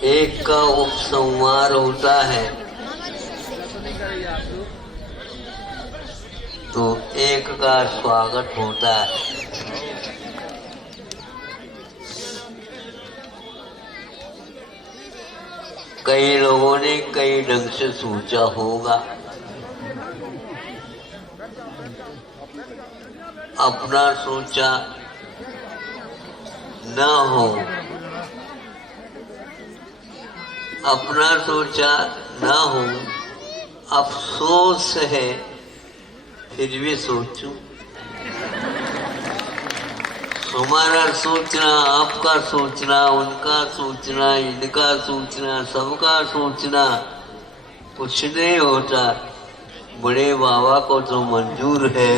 एक का उपसंहार होता है तो एक का स्वागत होता है। कई लोगों ने कई ढंग से सोचा होगा, अपना सोचा न हो, अपना सोचा न हो, अफसोस है फिर भी सोचूं। हमारा सोचना, आपका सोचना, उनका सोचना, इनका सोचना, सबका सोचना कुछ नहीं होता, बड़े बाबा को तो मंजूर है।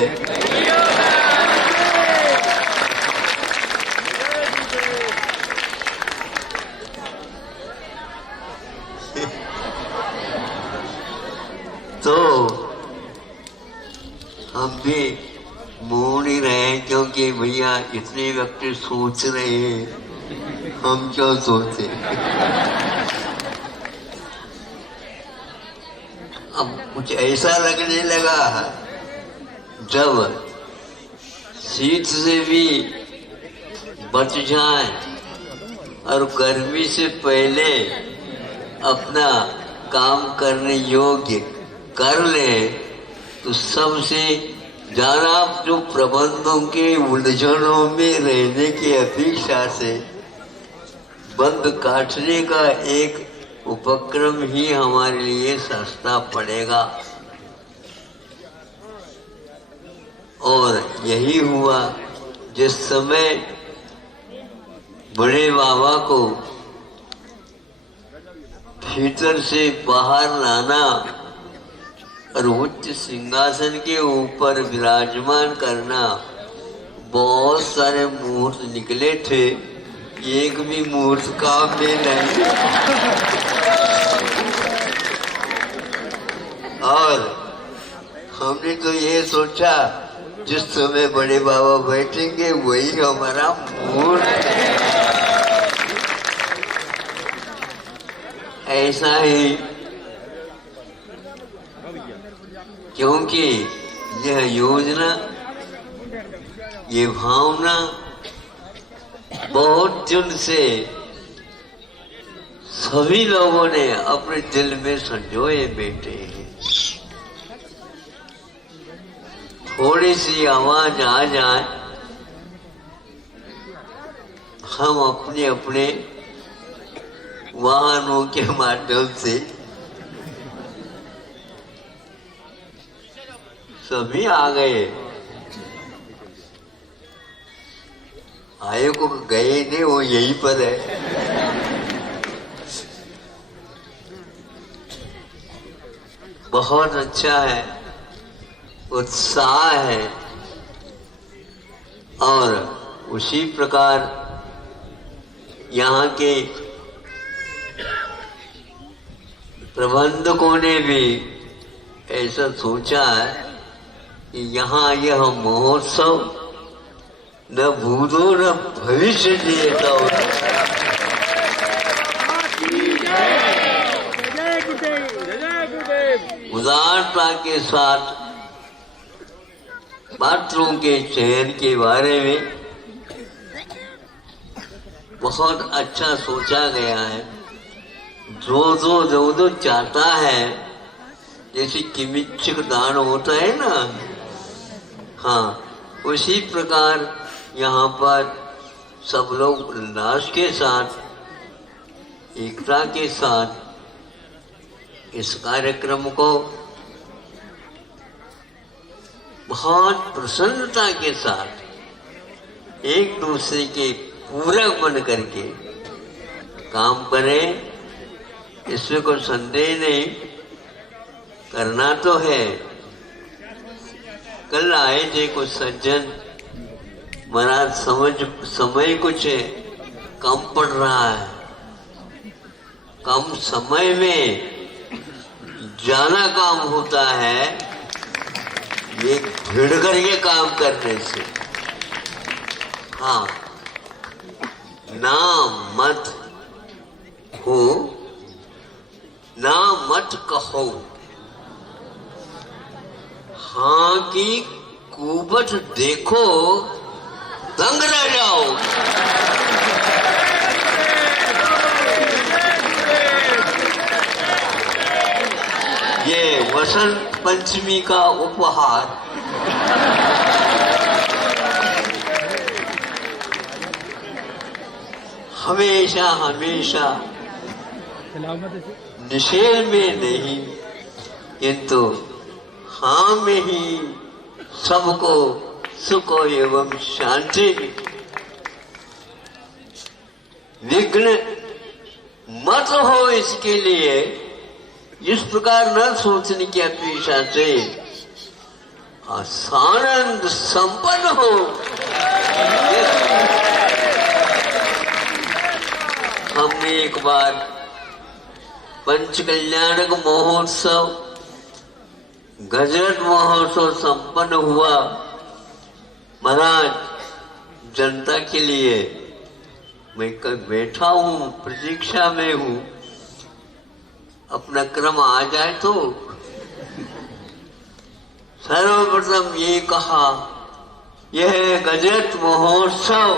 तो हम भी मोड़ ही रहे हैं, क्योंकि भैया इतने व्यक्ति सोच रहे हैं, हम क्यों सोचे। अब कुछ ऐसा लगने लगा जब शीत से भी बच जाए और गर्मी से पहले अपना काम करने योग्य कर ले, तो सबसे ज्यादा जो प्रबंधों के उलझनों में रहने की अपेक्षा से बंद काटने का एक उपक्रम ही हमारे लिए सस्ता पड़ेगा। और यही हुआ जिस समय बड़े बाबा को भीतर से बाहर लाना और उच्च सिंहासन के ऊपर विराजमान करना, बहुत सारे मुहूर्त निकले थे, एक भी मुहूर्त काम में नहीं। और हमने तो ये सोचा जिस समय बड़े बाबा बैठेंगे वही हमारा मुहूर्त है। ऐसा ही, क्योंकि यह योजना, ये भावना बहुत दिन से सभी लोगों ने अपने दिल में संजोए बैठे हैं। थोड़ी सी आवाज आ जाए, हम अपने अपने वाहनों के माध्यम से सभी आ गए। आए को गए नहीं, वो यहीं पर है। बहुत अच्छा है, उत्साह है। और उसी प्रकार यहाँ के प्रबंधकों ने भी ऐसा सोचा है कि यहाँ यह महोत्सव न भूतो न भविष्य देता होता। उदारता के साथ पात्रों के चयन के बारे में बहुत अच्छा सोचा गया है। जो चाहता है, जैसे किमिच्छक दान होता है ना, हाँ, उसी प्रकार यहाँ पर सब लोग उल्लास के साथ, एकता के साथ इस कार्यक्रम को बहुत प्रसन्नता के साथ एक दूसरे के पूरक बन करके काम करें, इसमें कोई संदेह नहीं। करना तो है। कल आए थे कुछ सज्जन, महाराज समय कुछ कम पड़ रहा है, कम समय में ज्यादा काम होता है ये भिड़ करके काम करने से। हाँ, ना मत हो देखो दंग रह जाओ। ये वसंत पंचमी का उपहार। हमेशा हमेशा निषेध में नहीं, किंतु हाँ में ही सबको सुख एवं शांति। विघ्न मत हो, इसके लिए इस प्रकार न सोचने की अपेक्षा से आनंद संपन्न हो। हमने एक बार पंच कल्याणक महोत्सव, गजरत महोत्सव संपन्न हुआ। महाराज, जनता के लिए मैं कल बैठा हूँ, प्रतीक्षा में हूँ, अपना क्रम आ जाए तो। सर्वप्रथम ये कहा, यह गजरत महोत्सव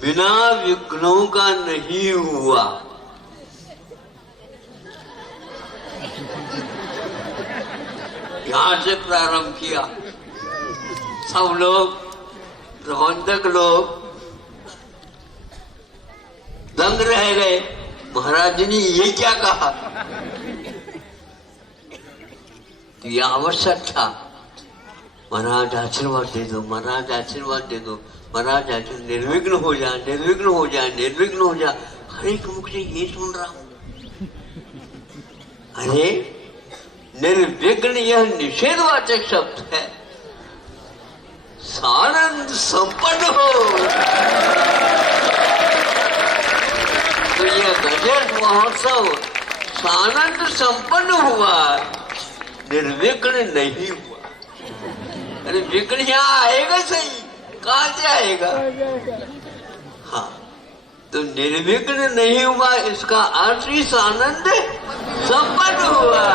बिना विघ्नों का नहीं हुआ। यहां से प्रारंभ किया। सब लोग, प्रबंधक लोग दंग रह गए। महाराज जी ने ये क्या कहा? तो यह आवश्यक था। महाराज आशीर्वाद दे दो, महाराज आशीर्वाद दे दो, महाराज आशीर्वाद, निर्विघ्न हो जा, निर्विघ्न हो जा, निर्विघ्न हो जा। हर एक मुख से ये सुन रहा हूं। अरे निर्विघ्न यह निषेधवाचक शब्द है। सानंद संपन्न हो। तो यह गजरत महोत्सव सानंद संपन्न हुआ, निर्विघ्न नहीं हुआ। अरे विघ्न यहाँ आएगा सही, कहाँ से आएगा? हाँ, तो निर्विघ्न नहीं हुआ, इसका अर्थ ही आनंद संपन्न हुआ।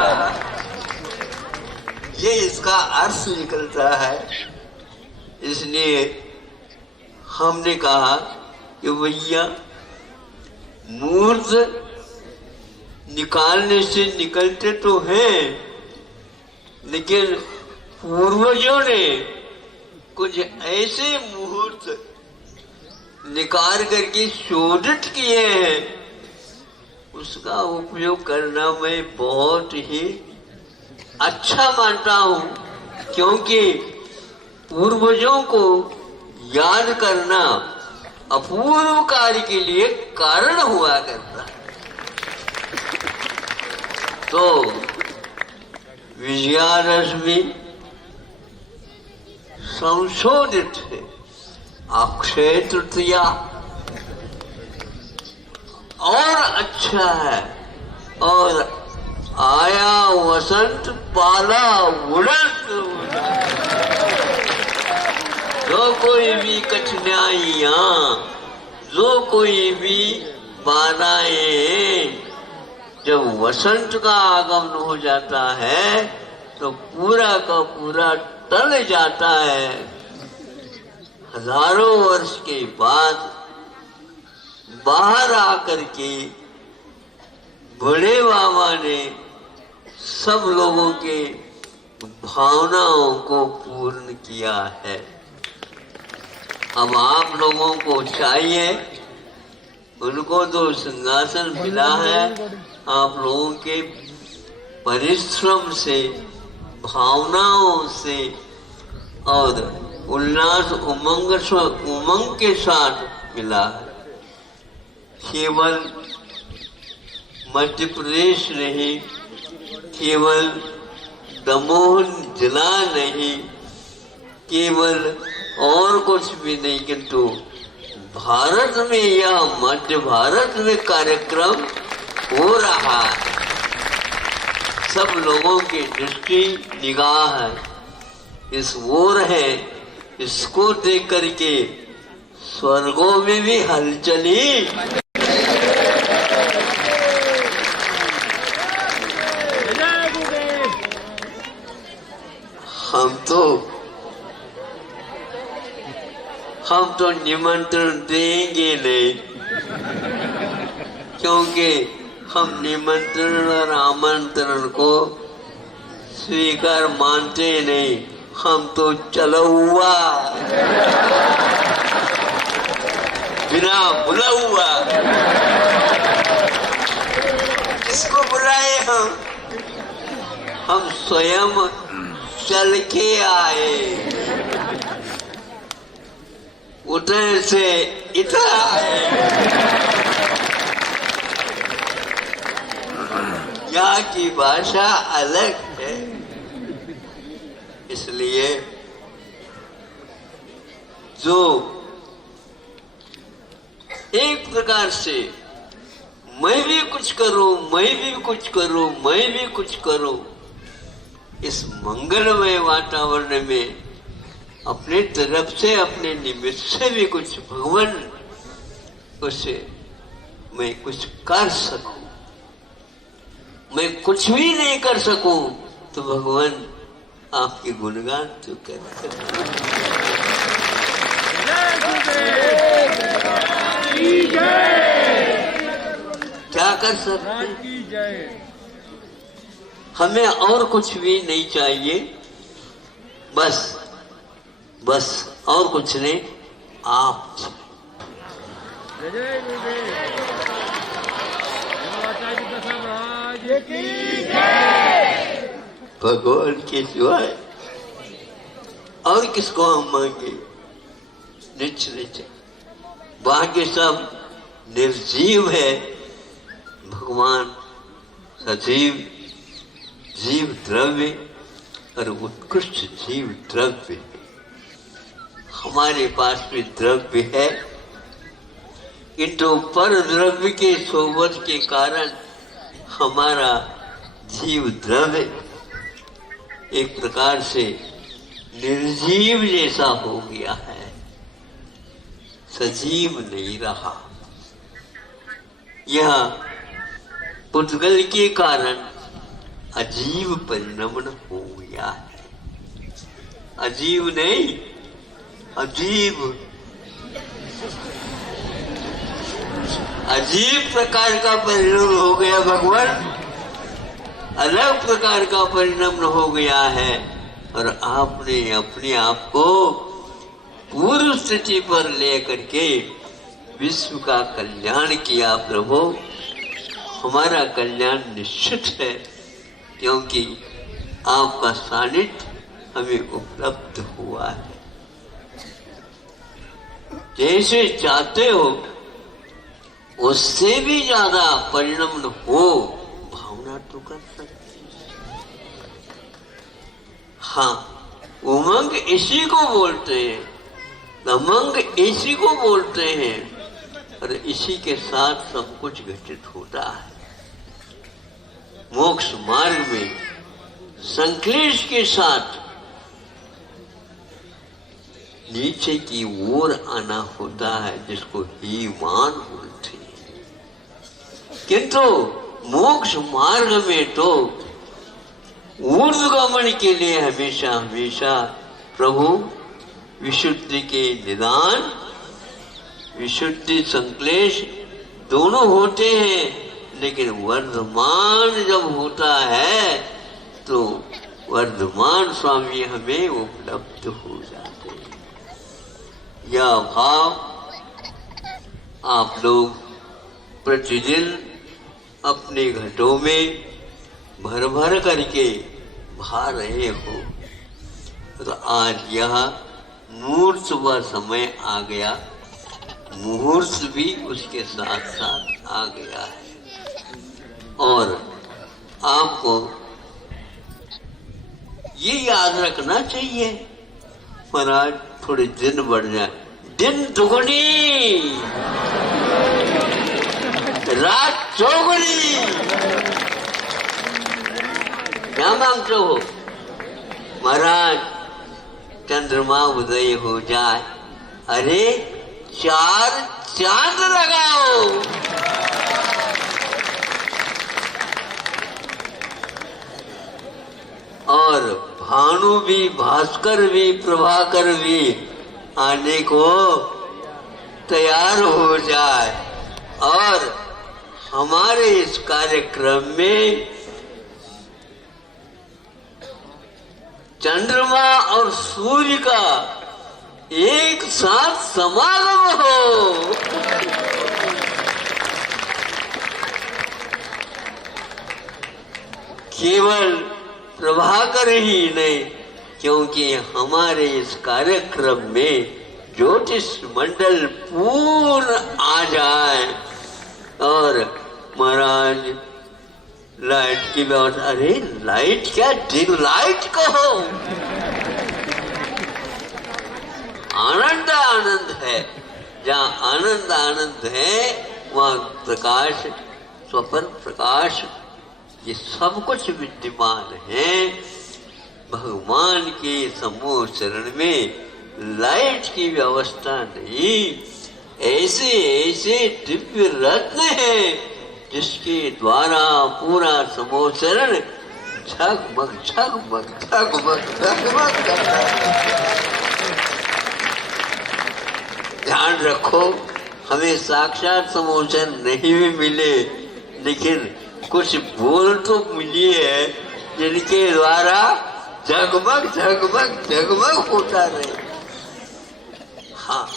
ये इसका अर्थ निकलता है। इसलिए हमने कहा कि भैया मूर्त निकालने से निकलते तो हैं, लेकिन पूर्वजों ने कुछ ऐसे मुहूर्त निकाल करके शोधित किए हैं, उसका उपयोग करना मैं बहुत ही अच्छा मानता हूँ, क्योंकि पूर्वजों को याद करना अपूर्व कार्य के लिए कारण हुआ करता है। तो विजयादशमी संशोधित है, अक्षय तृतीया और अच्छा है। और आया वसंत पाला उड़त। जो कोई भी कठिनाइयां, जो कोई भी बाधाएं, जब वसंत का आगमन हो जाता है तो पूरा का पूरा टल जाता है। हजारों वर्ष के बाद बाहर आकर के बड़े बाबा ने सब लोगों के भावनाओं को पूर्ण किया है। अब आप लोगों को चाहिए, उनको तो सिंहासन मिला है, आप लोगों के परिश्रम से, भावनाओं से और उल्लास उमंग के साथ मिला है। केवल मध्य प्रदेश नहीं, केवल दमोह जिला नहीं, केवल और कुछ भी नहीं, किंतु भारत में या मध्य भारत में कार्यक्रम हो रहा है। सब लोगों की दृष्टि निगाह है इस ओर है। इसको देख करके स्वर्गों में भी हलचली हम तो निमंत्रण देंगे नहीं, क्योंकि हम निमंत्रण और आमंत्रण को स्वीकार मानते नहीं। हम तो चलो हुआ, बिना बुला हुआ। किसको बुलाए हम स्वयं चल के आए, उधर से इधर आए। यहाँ की भाषा अलग है, इसलिए जो एक प्रकार से मैं भी कुछ करूं, मैं भी कुछ करूं, मैं भी कुछ करूं, इस मंगलमय वातावरण में अपने तरफ से, अपने निमित्त से भी कुछ भगवान उसे मैं कुछ कर सकूं। मैं कुछ भी नहीं कर सकूं तो भगवान आपके गुणगान तो कर। क्या कर सकते, हमें और कुछ भी नहीं चाहिए, बस और कुछ नहीं, आप। भगवान के सिवाय और किसको हम मांगे? निश्चय बाकी सब निर्जीव है, भगवान सजीव जीव द्रव्य और उत्कृष्ट जीव द्रव्य। हमारे पास भी द्रव्य है, किंतु पर द्रव्य के सोबत के कारण हमारा जीव द्रव्य एक प्रकार से निर्जीव जैसा हो गया है, सजीव नहीं रहा। यह पुद्गल के कारण अजीव परिणमन हो गया है। अजीव नहीं, अजीब प्रकार का परिणाम हो गया भगवान, अलग प्रकार का परिणाम हो गया है। और आपने अपने आप को पूर्व स्थिति पर लेकर के विश्व का कल्याण किया। प्रभु, हमारा कल्याण निश्चित है, क्योंकि आपका सानिध्य हमें उपलब्ध हुआ है। जैसे चाहते हो उससे भी ज्यादा परिणाम हो, भावना तो कर सकते। हाँ, उमंग इसी को बोलते हैं, दमंग इसी को बोलते हैं, और इसी के साथ सब कुछ घटित होता है। मोक्ष मार्ग में संक्लेश के साथ नीचे की ओर आना होता है, जिसको हीमान बोलते हैं। किंतु मोक्ष मार्ग में तो ऊर्ध्वगमन के लिए हमेशा हमेशा प्रभु विशुद्धि के निदान, विशुद्धि संक्लेश दोनों होते हैं, लेकिन वर्धमान जब होता है तो वर्धमान स्वामी हमें उपलब्ध हो जाते हैं। यह भाव आप लोग प्रतिदिन अपने घटों में भर भर करके भा रहे हो, तो आज यह मुहूर्त व समय आ गया, मुहूर्त भी उसके साथ साथ आ गया है। और आपको ये याद रखना चाहिए, महाराज थोड़े दिन बढ़ जाए, दिन दुगुनी रात चौगुनी। क्या मांगते हो महाराज? चंद्रमा उदय हो जाए, अरे 4 चांद लगाओ। और भानु भी, भास्कर भी, प्रभाकर भी आने को तैयार हो जाए और हमारे इस कार्यक्रम में चंद्रमा और सूर्य का एक साथ समागम हो। केवल प्रभाकर ही नहीं, क्योंकि हमारे इस कार्यक्रम में ज्योतिष मंडल पूर्ण आ जाए और महाराज लाइट की व्यवस्था। अरे लाइट क्या, डिम लाइट कहो। आनंद आनंद है, जहाँ आनंद आनंद है वहाँ प्रकाश, स्वप्न प्रकाश, ये सब कुछ विद्यमान है। भगवान के समूह चरण में लाइट की व्यवस्था नहीं, ऐसे ऐसे दिव्य रत्न है जिसके द्वारा पूरा समूह चरण झगमग झगमग झगमग झगमग करता है। ध्यान रखो, हमें साक्षात समूह चरण नहीं भी मिले, लेकिन कुछ बोल तो मिली है जिनके द्वारा जगमग जगमग जगमग होता रहे। हाँ,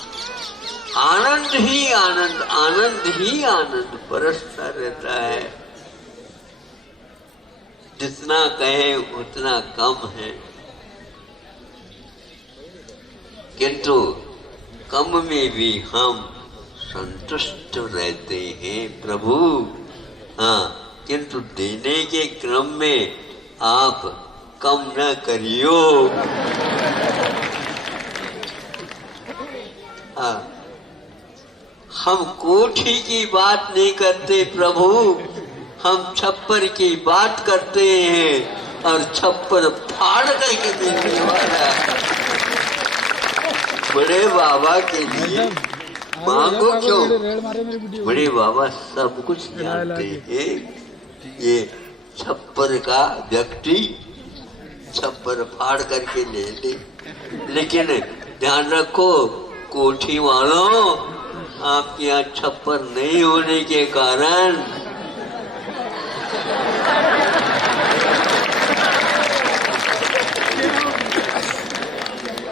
आनंद ही आनंद, आनंद ही आनंद बरसता रहता है। जितना कहे उतना कम है, किंतु कम में भी हम संतुष्ट रहते हैं प्रभु। हाँ, किंतु देने के क्रम में आप कम न करियो। हाँ, हम कोठी की बात नहीं करते प्रभु, हम छप्पर की बात करते हैं और छप्पर फाड़ करके देने वाला बड़े बाबा के लिए मांगो क्यों। बड़े बाबा सब कुछ जानते हैं। ये छप्पर का व्यक्ति छप्पर फाड़ करके ले ले, लेकिन ध्यान रखो कोठी वालों, आपके यहाँ छप्पर नहीं होने के कारण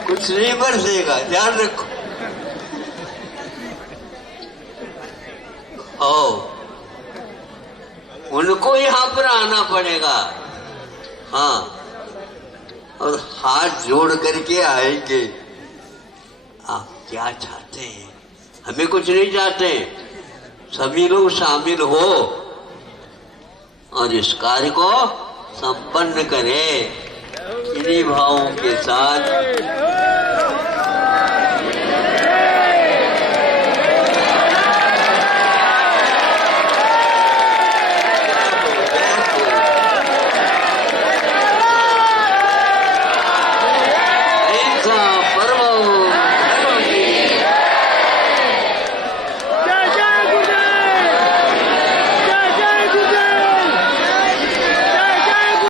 कुछ नहीं बरसेगा। ध्यान रखो। उनको यहाँ पर आना पड़ेगा। हाँ, और हाथ जोड़ करके आएंगे। आप क्या चाहते हैं? हमें कुछ नहीं चाहते, सभी लोग शामिल हो और इस कार्य को संपन्न करें। इन्हीं भावों के साथ